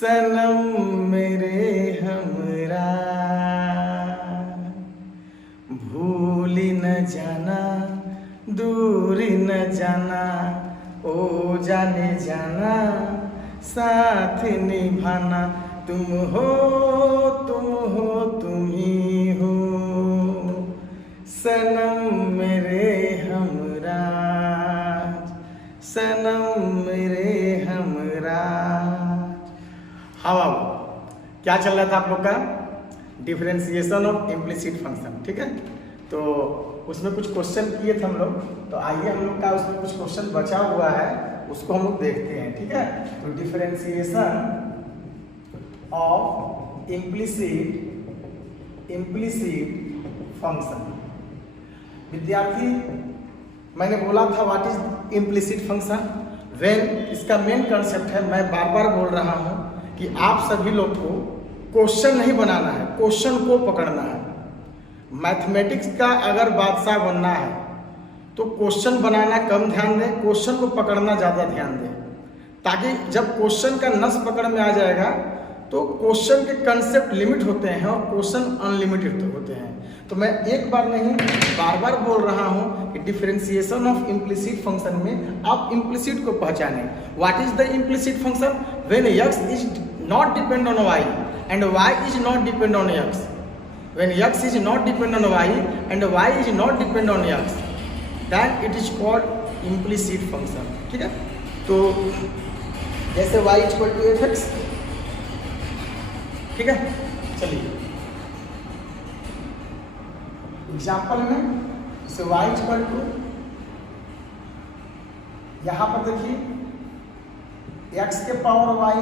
सनम मेरे हमरा भूल न जाना, दूर न जाना, ओ जाने जाना साथ निभाना। तुम हो तुम ही हो सनम मेरे हमरा, सनम मेरे हमरा। हाँ क्या चल रहा था आप लोग का? डिफरेंशिएशन ऑफ इम्प्लिसिट फंक्शन, ठीक है। तो उसमें कुछ क्वेश्चन किए थे हम लोग, तो आइए हम लोग का उसमें कुछ क्वेश्चन बचा हुआ है, उसको हम लोग देखते हैं, ठीक है। तो डिफरेंशिएशन ऑफ इम्प्लिसिट फंक्शन। विद्यार्थी, मैंने बोला था what is implicit function. When इसका मेन कंसेप्ट है, मैं बार बार बोल रहा हूँ कि आप सभी लोग को क्वेश्चन नहीं बनाना है, क्वेश्चन को पकड़ना है। मैथमेटिक्स का अगर बादशाह बनना है तो क्वेश्चन बनाना कम ध्यान दें, क्वेश्चन को पकड़ना ज़्यादा ध्यान दें, ताकि जब क्वेश्चन का नस पकड़ में आ जाएगा तो क्वेश्चन के कंसेप्ट लिमिट होते हैं और क्वेश्चन अनलिमिटेड होते हैं। तो मैं एक बार नहीं बार बार बोल रहा हूँ कि डिफरेंशिएशन ऑफ इम्प्लिसिट फंक्शन में आप इम्प्लिसिट को पहचानें। What is the implicit function? When x is not depend on y and y is not depend on x. When x is not depend on y and y is not depend on x, then it is called implicit function, ठीक है। तो जैसे y equal to fx, ठीक है। चलिए example में जैसे y equal to, यहाँ पर देखिए x के पावर y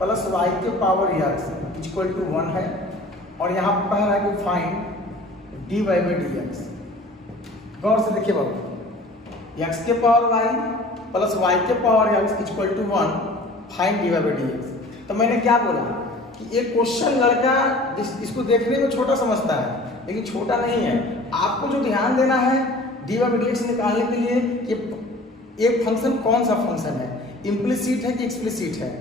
प्लस y के पावर x इक्वल टू 1 है, और यहाँ पर कह रहा है कि फाइंड dy बाई dx। गौर से देखिए बाबू, x के पावर y प्लस y के power x equal to 1, find dy by dx। तो मैंने क्या बोला कि एक क्वेश्चन लड़का इसको देखने में छोटा समझता है, लेकिन छोटा नहीं है। आपको जो ध्यान देना है dy बाई dx निकालने के लिए कि एक फंक्शन कौन सा फंक्शन है, इम्प्लिसिट है कि एक्सप्लिसिट है।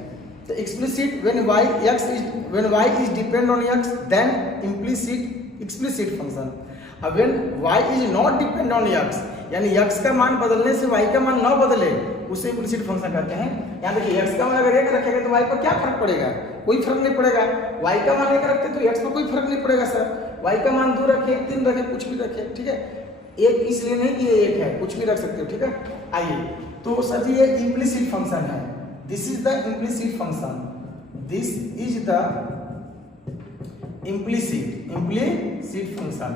तो explicit when y is depend on x, then implicit explicit function। अब when y is not depend on x, यानी x का मान बदलने से y का मान न बदले, उसे इम्प्लिसिट फंक्शन कहते हैं। यहाँ देखिए x का मान अगर 1 रखेगा तो y पर क्या फर्क पड़ेगा? कोई फर्क नहीं पड़ेगा। y का मान 1 रखते तो x पर कोई फर्क नहीं पड़ेगा सर। y का मान 2 रखे, 3 रखे, कुछ भी रखे, ठीक है। एक इसलिए नहीं कि ये 1 है, कुछ भी रख सकते हो, ठीक है। आइए तो सर जी ये इम्प्लिसिट फंक्शन है। This is the implicit function. This is the implicit function।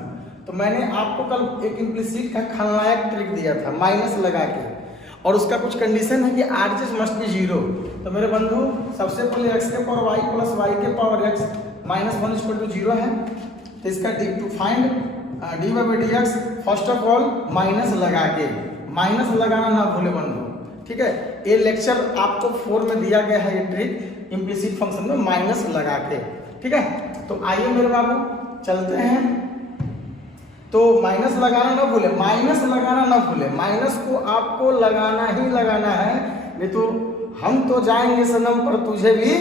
तो मैंने आपको कल एक इम्प्लिसिट का खलनायक ट्रिक दिया था, माइनस लगा के, और उसका कुछ कंडीशन है कि RHS मस्ट बी 0। तो मेरे बंधु सबसे पहले x के पावर y प्लस y के power x minus 1 equal to 0 है। तो इसका to find dy by dx, first of all minus लगा के, माइनस लगाना ना भूले बंधु, ठीक है। ये लेक्चर आपको 4 में दिया गया है, ये ट्रिक इम्प्लिसिट फंक्शन में माइनस लगा के, ठीक है। तो आइए मेरे बाबू चलते हैं। तो माइनस लगाना ना भूले, माइनस लगाना ना भूले, माइनस को आपको लगाना ही लगाना है, नहीं तो हम तो जाएंगे सनम पर तुझे भी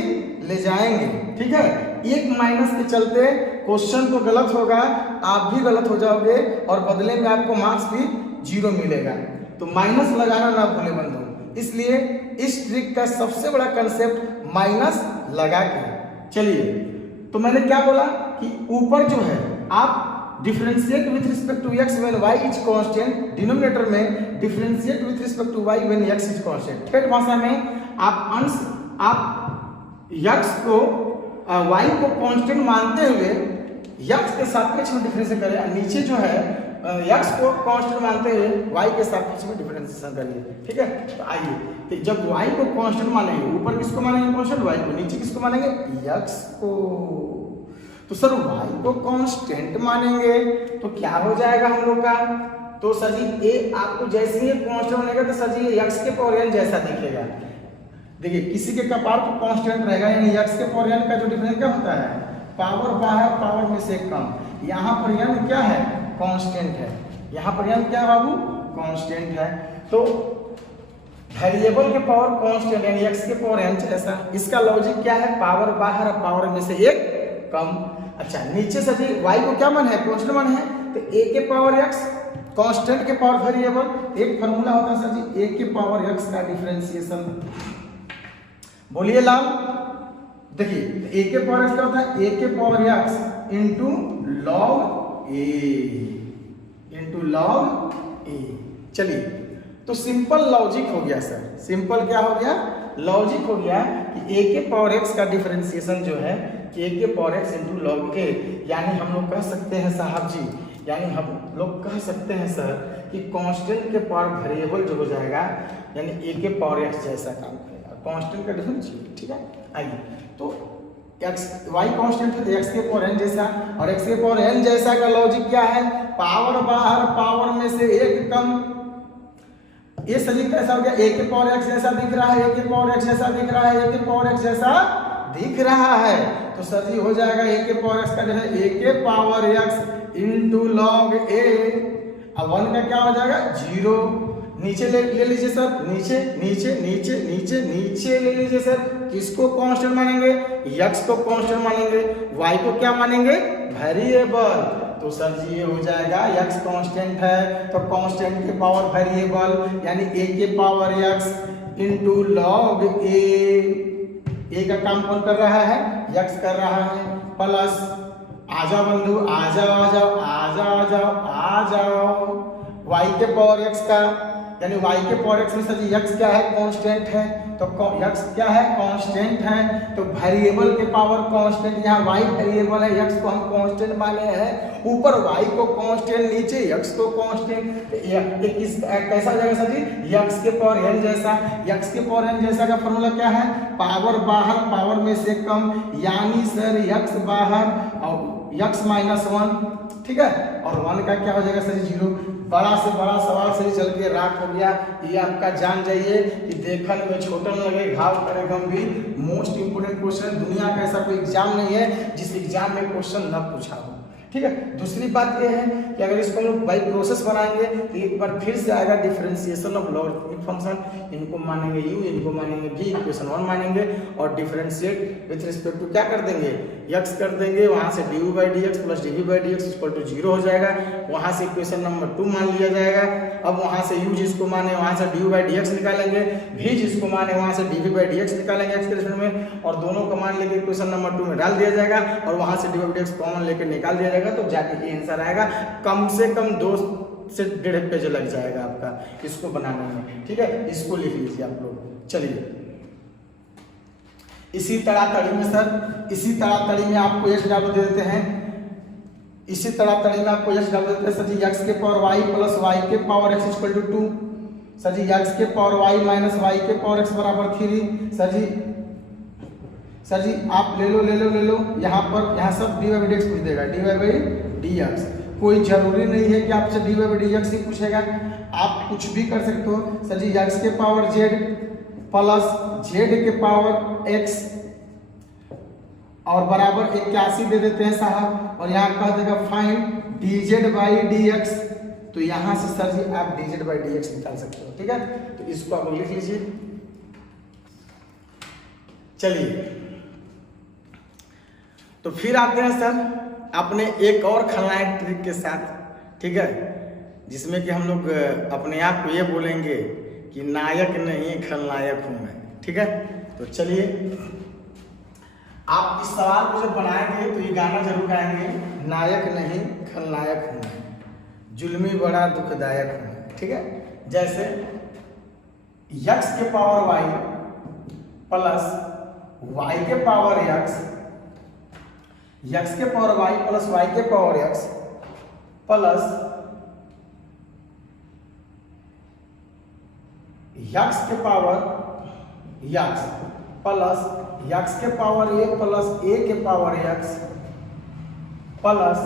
ले जाएंगे, ठीक है। एक माइनस के चलते क्वेश्चन तो गलत होगा, आप भी गलत हो जाओगे, और बदले में आपको मार्क्स भी 0 मिलेगा। तो माइनस लगाना ना भूले बंधु। इसलिए इस ट्रिक का सबसे बड़ा कंसेप्ट माइनस लगा के। चलिए तो मैंने क्या बोला कि ऊपर जो है आप differentiate with respect to x when y is constant, denominator में differentiate with respect to y when x is constant. ठेठ भाषा में आप x को y को कांस्टेंट मानते हुए x के सापेक्ष में डिफरेंशिएट करें, नीचे जो है x को कांस्टेंट मानते हुए y के सापेक्ष में डिफरेंशिएशन करिए, ठीक है। तो आइए तो जब y को कांस्टेंट मानेंगे, ऊपर किसको मानेंगे कांस्टेंट? y को। नीचे किसको मानेंगे? x को। तो सर y को कांस्टेंट मानेंगे तो क्या हो जाएगा हम लोग का? तो सर जी ये आपको जैसे ही कांस्टेंट बनेगा तो सर जी x के पावर n जैसा दिखेगा। देखिए किसी के कपार पर कांस्टेंट रहेगा, यानी x के पावर n का जो डिफरेंस क्या होता है? पावर बाहर, पावर में से कम। यहाँ पर n क्या है? कांस्टेंट है। यहाँ पर n क्या बाबू? कांस्टेंट है। तो वेरिएबल के पावर कांस्टेंट यानी x के पावर n जैसा। इसका लॉजिक क्या है, पावर बाहर, पावर में से एक कम। अच्छा नीचे से भी y को क्या मान है, कांस्टेंट मान है, तो a के पावर x कांस्टेंट के पावर वेरिएबल। एक फार्मूला होता है सर जी a के पावर x का डिफरेंशिएशन। बोलिए लाल, देखिए a के पावर x क्या होता है, a के power x into log a। चलिए तो सिंपल लॉजिक हो गया सर, सिंपल क्या हो गया, लॉजिक हो गया कि a के पावर x का डिफरेंशिएशन जो है a के power x into log a। यानी हम लोग कह सकते हैं साहब जी, यानी हम लोग कह सकते हैं सर कि कांस्टेंट के पावर वेरिएबल जो हो जाएगा यानी a के पावर x जैसा काम करेगा, कांस्टेंट का डिफरेंशिएशन। ठीक है, आइए तो y कांस्टेंट है तो x के पावर n जैसा, और x के पावर n जैसा का लॉजिक क्या है, पावर बाहर, पावर में से एक कम। ये सभी कैसा हो गया, a के पावर x जैसा दिख रहा है, a के पावर x जैसा दिख रहा है, a के पावर x जैसा दिख रहा है, तो सर जी हो जाएगा a के पावर x का जो है a के power x into log a। अब 1 का क्या हो जाएगा 0, नीचे ले लीजिए सर, नीचे नीचे नीचे नीचे नीचे ले लीजिए सर। किसको कांस्टेंट मानेंगे, x को कांस्टेंट मानेंगे, y को क्या मानेंगे, वेरिएबल। तो सर जी ये हो जाएगा x कांस्टेंट है तो कांस्टेंट के पावर वेरिएबल यानी a के power x into log a का काम कौन कर रहा है, x कर रहा है, प्लस आ जाओ बंधु, आ जाओ आ जाओ आ जाओ आ जाओ आ जाओ y के पावर x का यानी y के पावर x में सर जी x क्या है, कांस्टेंट है, तो x क्या है, कांस्टेंट है, तो वेरिएबल के पावर कांस्टेंट, यहाँ y वेरिएबल है, x को हम कांस्टेंट माने हैं, ऊपर y को कांस्टेंट, नीचे x को कांस्टेंट। ये किस कैसा हो जाएगा सर जी, x के पावर n जैसा। x के पावर n जैसा का फॉर्मूला क्या है, पावर बाहर, पावर में से कम, यानी सर x बाहर और x माइनस 1। ठीक है, और 1 का क्या हो जाएगा सर 0। बड़ा से बड़ा सवाल से चल के राख हो गया, ये आपका जान जाइए कि देखने में छोटा न लगे घाव करे गंभीर। मोस्ट इंपोर्टेंट क्वेश्चन, दुनिया का ऐसा कोई एग्जाम नहीं है जिस एग्जाम में क्वेश्चन न पूछा हो। ठीक है, दूसरी बात यह है कि अगर इसको हम लोग बाई प्रोसेस बनाएंगे तो एक बार फिर से आएगा डिफरेंशिएशन ऑफ लॉगरिथमिक फंक्शन। इनको मानेंगे u, इनको मानेंगे v, इक्वेशन 1 मानेंगे और डिफरेंशिएट विथ रिस्पेक्ट टू क्या कर देंगे, x कर देंगे, वहां से du by dx plus dv by dx equal to 0 हो जाएगा, वहां से इक्वेशन नंबर 2 मान लिया जाएगा। अब वहां से u जिसको माने वहां से du by dx निकालेंगे, v जिसको माने वहां से dv by dx निकालेंगे एक्सप्रेशन में, और दोनों का मान लेके इक्वेशन नंबर 2 में डाल दिया जाएगा और वहां से dv by dx कॉमन लेके निकाल दिया जाएगा, तो जाके ये आंसर आएगा। कम से कम 2 से 1.5 पेज लग जाएगा आपका इसको बनाने में। ठीक है, इसको लिख लीजिए आप लोग। चलिए इसी तड़ातड़ी में सर, इसी तड़ातड़ी में आपको एच डब्ल्यू दे देते हैं, इसी तड़ातड़ी में आपको एच डब्ल्यू देते हैं सर जी, एक्स के पावर वाई प्लस वाई के power X equal to 2। Sir ji X के पावर वाई माइनस वाई के पावर एक्स बराबर 3। सर जी आप ले लो यहाँ पर, यहाँ सब D Y by D X पूछ देगा, D Y by D X. कोई जरूरी नहीं है कि आपसे D Y by D X ही पूछेगा, आप कुछ भी कर सकते हो। सर जी एक्स के पावर जेड प्लस जेड के पावर एक्स और बराबर 81 दे देते हैं साहब, और यहाँ कह देगा find D Z by D x. तो यहाँ से सर जी आप D Z by D x निकाल सकते हो। ठीक है, तो इसको आप लिख लीजिए। चलिए तो फिर आते हैं सर अपने एक और खलनायक ट्रिक के साथ। ठीक है, जिसमें कि हम लोग अपने आप को ये बोलेंगे कि नायक नहीं खलनायक हूं मैं। ठीक है, तो चलिए आप इस सवाल को जब बनाएंगे तो ये गाना जरूर गाएंगे, नायक नहीं खलनायक हूं मैं, जुल्मी बड़ा दुखदायक हूं। ठीक है, जैसे x के पावर y प्लस y के पावर x, x के पावर y प्लस y के पावर x प्लस x के पावर x प्लस x के पावर a प्लस a के पावर x प्लस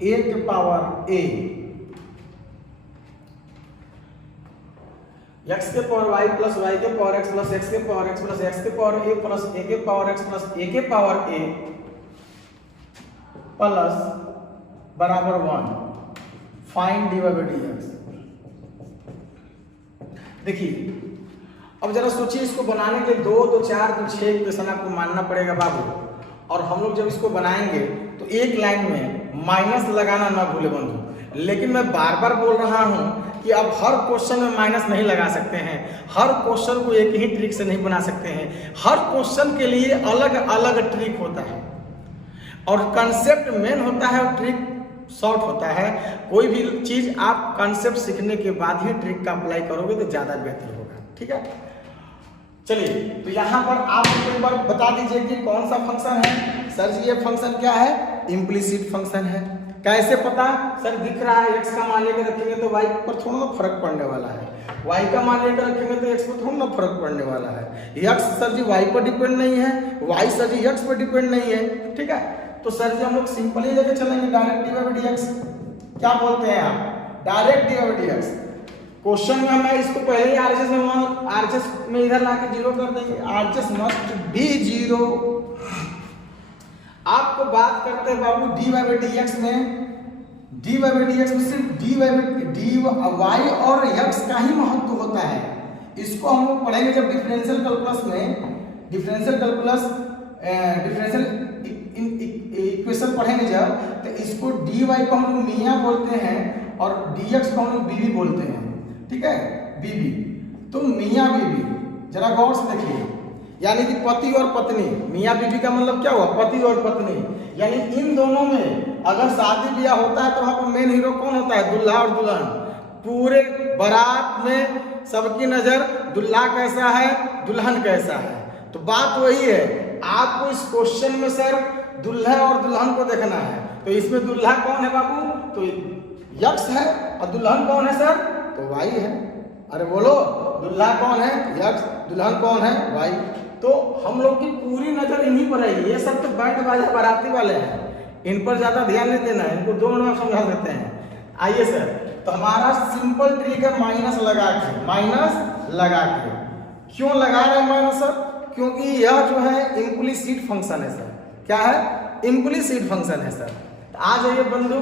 a के पावर a, x के power y plus y के power x plus x के power x plus x के power a plus a के power x plus a के power a plus बराबर 1 find dy by dx। देखिए अब जरा सोचिए, इसको बनाने के लिए 2 2 4 2 6 इक्वेशन आपको मानना पड़ेगा बाबू। और हम लोग जब इसको बनाएंगे तो एक लाइन में माइनस लगाना ना भूले बंधु। लेकिन मैं बार बार बोल रहा हूं कि आप हर क्वेश्चन में माइनस नहीं लगा सकते हैं, हर क्वेश्चन को एक ही ट्रिक से नहीं बना सकते हैं, हर क्वेश्चन के लिए अलग अलग ट्रिक होता है और कंसेप्ट मेन होता है और ट्रिक शॉर्ट होता है। कोई भी चीज आप कंसेप्ट सीखने के बाद ही ट्रिक का अप्लाई करोगे तो ज्यादा बेहतर होगा, ठीक है। चलिए तो यहाँ पर आप एक बार बता दीजिए कि कौन सा फंक्शन है। सर जी ये फंक्शन क्या है? इम्प्लिसिट फंक्शन है। कैसे पता? सर दिख रहा है x का मान लेकर रखेंगे तो y पर थोड़ा ना फर्क पड़ने वाला है, y का मान लेकर रखेंगे तो x पर थोड़ा ना फर्क पड़ने वाला है। x सर जी y पर डिपेंड नहीं है, y सर जी x पर डिपेंड नहीं है, ठीक है। तो सर जी हम लोग सिंपली लेके चलेंगे डायरेक्ट dy बाई dx। क्या बोलते हैं आप? Direct dy by dx। Question में मैं इसको पहले ही आरएचएस में इधर लाके 0 कर देंगे। RHS must be 0। आपको बात करते हैं बाबू dy बाई dx में, dy बाई dx में सिर्फ dy y और x का ही महत्व होता है। इसको हम लोग पढ़ेंगे जब डिफरेंशियल कैलकुलस में, डिफरेंशियल इक्वेशन पढ़ेंगे जब, तो इसको dy को हम लोग मियां बोलते हैं और dx को हम लोग बीवी बोलते हैं, ठीक है, बीवी। तो मियां बीवी जरा गौर से देखिए, यानी कि पति और पत्नी। मियां बीवी का मतलब क्या हुआ? पति और पत्नी। यानी इन दोनों में अगर शादी ब्याह होता है तो वहां पर मेन हीरो कौन होता है? दूल्हा और दुल्हन। पूरे बारात में सबकी नजर दूल्हा कैसा है, दुल्हन कैसा है। तो बात वही है, आपको इस क्वेश्चन में सर दूल्हा और दुल्हन को देखना है। तो इसमें दूल्हा कौन है बाबू? तो यक्स है। और दुल्हन कौन है सर? तो वाई है। अरे बोलो, दूल्हा कौन है? यक्स। दुल्हन कौन है? वाई। तो हम लोग की पूरी नजर इन्हीं पर है। ये सब तो बैंड बाजा बाराती वाले हैं, इन पर ज्यादा ध्यान नहीं देना है, इनको 2 मिनट में समझा देते हैं। आइए सर, तो हमारा सिंपल ट्रिक है माइनस लगा के। माइनस लगा के क्यों लगा रहे हैं माइनस सर? क्योंकि यह जो है इम्प्लिसिट फंक्शन है सर। क्या है? इम्प्लिसिट फंक्शन है सर। तो आ जाइए बंधु,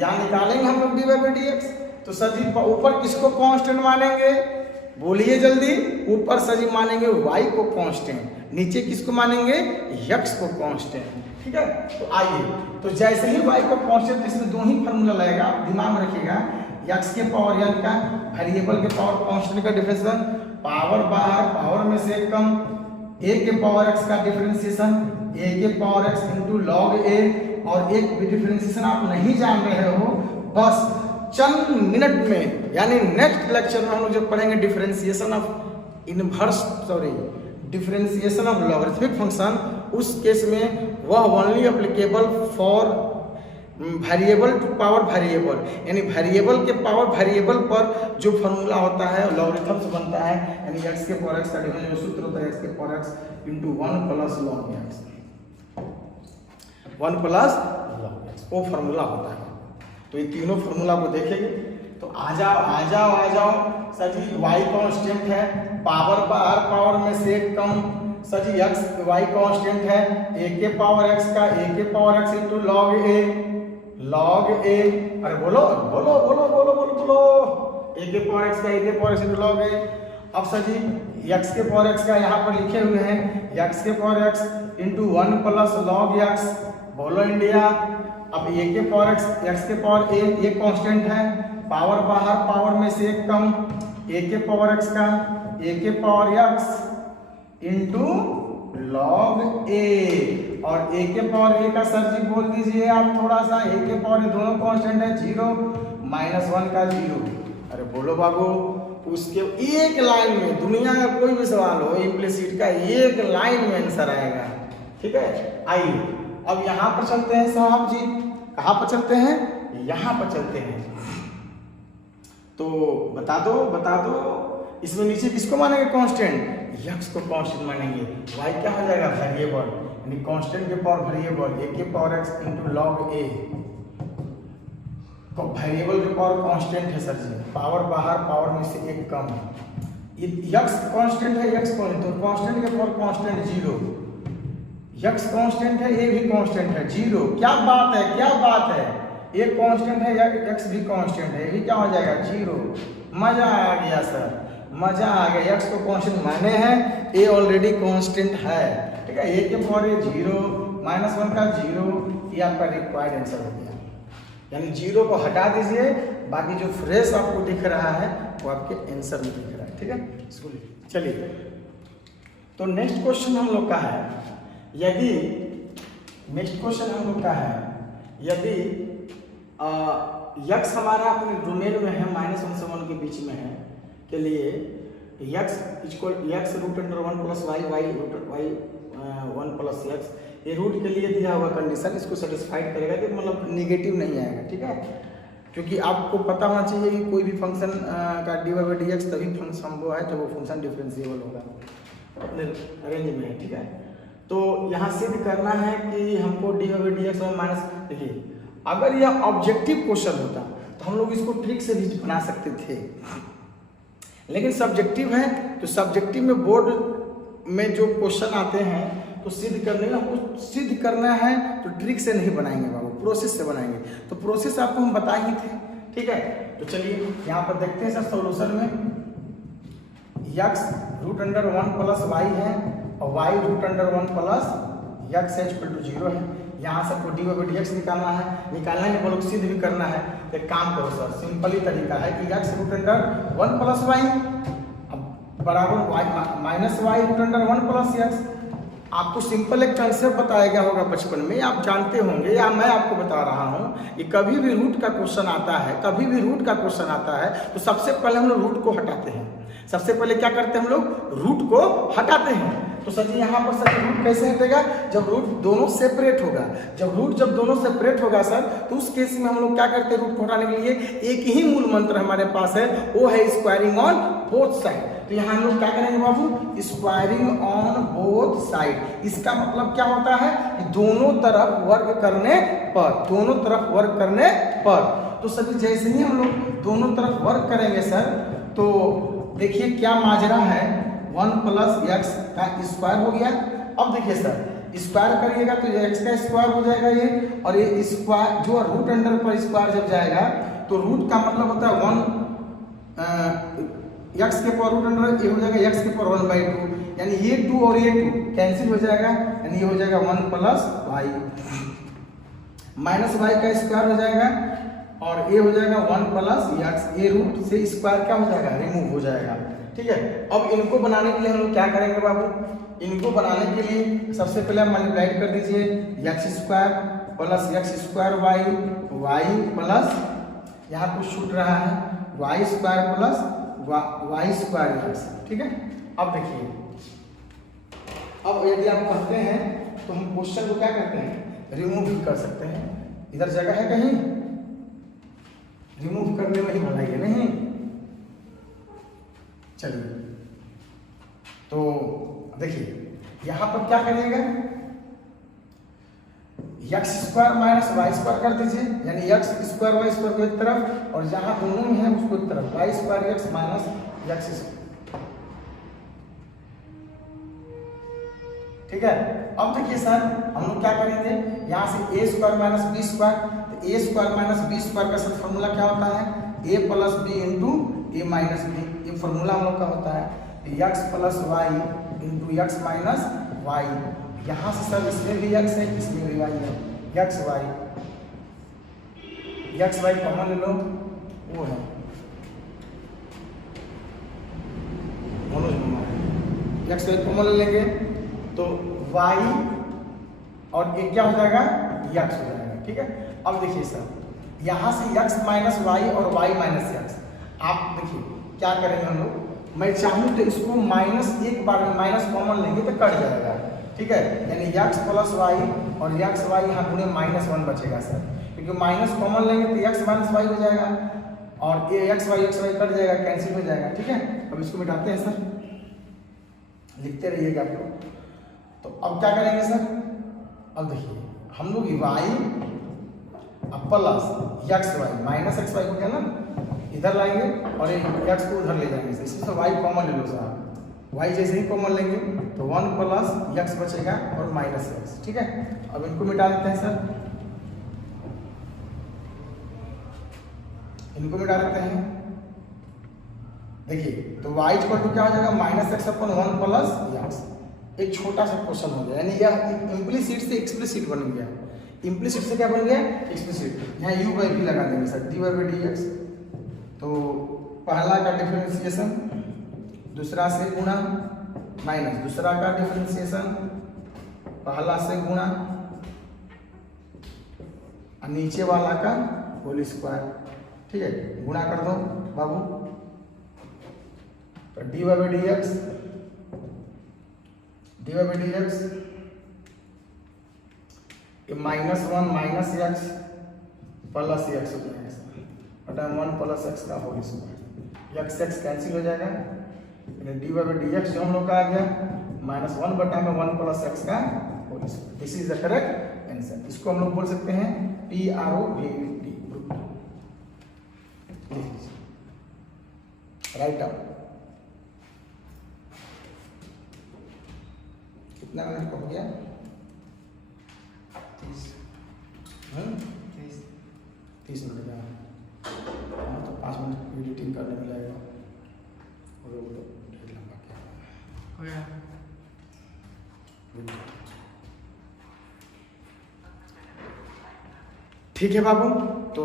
यहाँ निकालेंगे हम लोग dy बाई dx। तो सर जी ऊपर किसको कांस्टेंट मानेंगे? बोलिए जल्दी। ऊपर सर जी मानेंगे y को कांस्टेंट, नीचे किसको मानेंगे? x को कांस्टेंट, ठीक है। तो आइए, तो जैसे ही y को कांस्टेंट, इसमें 2 ही फार्मूला लगेगा, दिमाग में रखिएगा। x के पावर n का, वेरिएबल के पावर कांस्टेंट का डिफरेंशिएशन, पावर बाहर पावर में से कम, a के पावर x का डिफरेंशिएशन, a के power x into log a। और एक भी डिफरेंशिएशन आप नहीं जान रहे हो, बस चंद मिनट में, यानी नेक्स्ट लेक्चर में हम लोग जब पढ़ेंगे differentiation of differentiation of logarithmic function, उस केस में वह only applicable for variable to power variable, यानी वेरिएबल के पावर वेरिएबल पर जो फॉर्मूला होता है लॉगरिथम से बनता है, यानी x के पावर x का डिफरेंशियल सूत्र होता है x के power x into 1 plus log x, 1 plus log x, वो फॉर्मूला होता है। तो ये तीनों फॉर्मूला को देखेंगे। तो आ जाओ सर जी, y कांस्टेंट है, पावर बाहर पावर में से कम, सर जी x y कांस्टेंट है, a के पावर x का a के power x into log a। अरे बोलो बोलो बोलो बोलो बोलो बोलो, a के पावर x का a के power x into log a। अब सर जी x के पावर x का यहाँ पर लिखे हुए हैं x के power x into 1 plus log x। बोलो इंडिया। अब a के पावर x के पावर a कांस्टेंट है, पावर बाहर पावर में से कम, a के पावर x का a के power x into log a। और a के पावर a का सर जी बोल दीजिए आप थोड़ा सा, a के पावर दोनों कांस्टेंट है 0 -1 का 0। अरे बोलो बाबू, उसके एक लाइन में, दुनिया का कोई भी सवाल हो इम्प्लिसिट का, एक लाइन में आंसर आएगा, ठीक है। आइए अब यहाँ पर चलते हैं साहब जी, कहाँ पर चलते हैं? यहाँ पर चलते हैं। तो बता दो इसमें नीचे किसको मानेंगे कांस्टेंट? x को कांस्टेंट मानेंगे, y क्या हो जाएगा? वेरिएबल, यानी कांस्टेंट के पावर वेरिएबल, a के power x into log a। तो वेरिएबल के पावर कांस्टेंट है सर जी, पावर बाहर पावर में से एक कम, x कांस्टेंट है, x कांस्टेंट, तो कांस्टेंट के पावर कांस्टेंट 0, x कांस्टेंट है, a भी कांस्टेंट है 0। क्या बात है, क्या बात है, a कांस्टेंट है, x भी कांस्टेंट है, ये क्या हो जाएगा? 0। मजा आ गया सर। मजा आ गया, x को कांस्टेंट माने हैं, a ऑलरेडी कांस्टेंट है, ठीक है। a के पावर 0 -1 का 0, ये आपका रिक्वायर्ड आंसर हो गया। यानी 0 को हटा दीजिए, बाकी जो फ्रेश आपको दिख रहा है वो आपके आंसर में दिख रहा है, ठीक है। इसको चलिए, तो नेक्स्ट क्वेश्चन हम लोग का है, यदि नेक्स्ट क्वेश्चन हम लोग का है, यदि यक्स हमारा अपने डोमेन में है -1 से 1 के बीच में है के लिए यक्स √1 + y, y √1 + x, ये रूट के लिए दिया हुआ कंडीशन इसको सेटिस्फाइड करेगा कि मतलब निगेटिव नहीं आएगा, ठीक है। क्योंकि आपको पता होना चाहिए कि कोई भी फंक्शन का dy/dx तभी फंक्शन संभव है जब वो फंक्शन डिफरेंशिएबल होगा, अपने रेंज में है, ठीक है। तो यहाँ सिद्ध करना है कि हमको dy/dx और माइनस, देखिए अगर यह ऑब्जेक्टिव क्वेश्चन होता तो हम लोग इसको ट्रिक से भी बना सकते थे, लेकिन सब्जेक्टिव है तो सब्जेक्टिव में बोर्ड में जो क्वेश्चन आते हैं तो सिद्ध करने में हमको सिद्ध करना है तो ट्रिक से नहीं बनाएंगे बाबू, प्रोसेस से बनाएंगे। तो प्रोसेस आपको हम बता ही थे, ठीक है। तो चलिए यहाँ पर देखते हैं सर सॉल्यूशन में, x √1 + y है और y √1 + x = 0 है। यहाँ से आपको dy/dx निकालना है, निकालना है बोलो सिद्ध भी करना है। एक काम करो सर, सिंपल ही तरीका है कि x √1 + y बराबर y -y √1 + x। आपको सिंपल एक कंसेप्ट बताया गया होगा बचपन में, आप जानते होंगे या मैं आपको बता रहा हूँ कि कभी भी रूट का क्वेश्चन आता है, कभी भी रूट का क्वेश्चन आता है तो सबसे पहले हम लोग रूट को हटाते हैं। सबसे पहले क्या करते हैं हम लोग, रूट को हटाते हैं। तो सर जी यहाँ पर सर रूट कैसे हटेगा, जब रूट दोनों सेपरेट होगा। जब दोनों सेपरेट होगा सर, तो उस केस में हम लोग क्या करते हैं, रूट को हटाने के लिए एक ही मूल मंत्र हमारे पास है, वो है स्क्वायरिंग ऑन बोथ साइड। तो यहाँ हम लोग क्या करेंगे बाबू, स्क्वायरिंग ऑन बोथ साइड। इसका मतलब क्या होता है कि दोनों तरफ वर्ग करने पर, दोनों तरफ वर्ग करने पर। तो सर जैसे ही हम लोग दोनों तरफ वर्ग करेंगे सर, तो देखिए क्या माजरा है, 1 + x का स्क्वायर हो गया। अब देखिए सर स्क्वायर करिएगा तो x का स्क्वायर हो जाएगा ये, और ये स्क्वायर जो रूट अंडर पर स्क्वायर जब जाएगा तो रूट का मतलब होता है 1 x के पावर रूट अंडर, ये हो जाएगा x के पावर 1/2, यानी ये 2 और ये 2 कैंसिल हो जाएगा, यानी ये हो जाएगा 1 + y माइनस y का स्क्वायर हो जाएगा, और ये हो जाएगा 1 + x। ये रूट से स्क्वायर क्या हो जाएगा, रिमूव हो जाएगा, ठीक है। अब इनको बनाने के लिए हम लोग क्या करेंगे बाबू, इनको बनाने के लिए सबसे पहले आप मल्टीप्लाई कर दीजिए, x² + x² y प्लस यहाँ कुछ छूट रहा है y² + y² x, ठीक है। अब देखिए, अब यदि आप कहते हैं तो हम क्वेश्चन को क्या करते हैं, रिमूव भी कर सकते हैं। इधर जगह है कहीं, रिमूव करने में ही बनाइए नहीं। चलिए तो देखिए यहां पर क्या करिएगा, x² - y² कर दीजिए, यानी x² y² को एक तरफ और जहां दोनों में है उसको एक तरफ, y² x - x², ठीक है। अब देखिए सर हम लोग क्या करेंगे, यहाँ से a² - b², तो a² - b² का सर फॉर्मूला क्या होता है, a + b × a - b। ये फॉर्मूला हम लोग का होता है x + y × x - y। यहाँ से सर इसमें भी x है, इसमें भी y है, x y कॉमन ले लो, वो है x y कॉमन ले लेंगे तो y और ये क्या हो जाएगा, x हो जाएगा, ठीक है। अब देखिए सर यहाँ से x - y और y - x, आप देखिए क्या करेंगे हम लोग, मैं चाहूँ तो इसको -1 बार में माइनस कॉमन लेंगे तो कट जाएगा, ठीक है। यानी x + y और x y यहाँ पूरे -1 बचेगा सर, क्योंकि माइनस कॉमन लेंगे तो x - y हो जाएगा और ये x y कट जाएगा, कैंसिल हो जाएगा, ठीक है। अब इसको मिटाते हैं सर, लिखते रहिएगा आप लोग। तो अब क्या करेंगे सर, अब देखिए हम लोग y प्लस x y को क्या ना इधर लाएंगे और ये x को उधर ले जाएंगे, इसमें y कॉमन ले लो सर। y जैसे ही कॉमन लेंगे तो 1 + x बचेगा और -x, ठीक है। अब इनको मिटा देते हैं सर, इनको मिटा देते हैं। देखिए तो y इक्वल टू क्या हो जाएगा -x/1 प्लस x। एक छोटा सा क्वेश्चन हो गया, यानी यह इम्प्लीसिट से एक्सप्लिसिट बन गया। इम्प्लीसिट से क्या बन गया? एक्सप्लिसिट। यहाँ u बाई v लगा देंगे सर, dy/dx। तो पहला का डिफरेंशिएशन दूसरा से गुणा माइनस दूसरा का डिफरेंशिएशन पहला से गुणा और नीचे वाला का होल स्क्वायर। ठीक है, गुणा कर दो बाबू। तो dy/dx ये -1 माइनस x प्लस x हो जाएगा बटा 1 प्लस x का होल स्क्वायर। x कैंसिल हो जाएगा, dy/dx जो हम लोग का आ गया -1 बटा में 1 प्लस x का whole square. This is the correct answer. इसको हम लोग बोल सकते हैं PROVD, राइट अप। कितना मिनट का हो गया? 30 मिनट का। हाँ तो 5 मिनट एडिटिंग करने में लगेगा और वो तो ढेर लंबा क्या हो गया। ठीक है बाबू, तो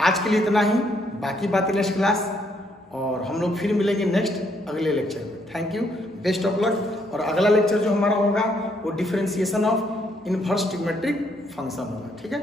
आज के लिए इतना ही, बाकी बातें नेक्स्ट क्लास और हम लोग फिर मिलेंगे नेक्स्ट अगले लेक्चर में। Thank you, best of luck. और अगला लेक्चर जो हमारा होगा वो डिफरेंशिएशन ऑफ इनवर्स ट्रिग्मेट्रिक फंक्शन होगा। ठीक है।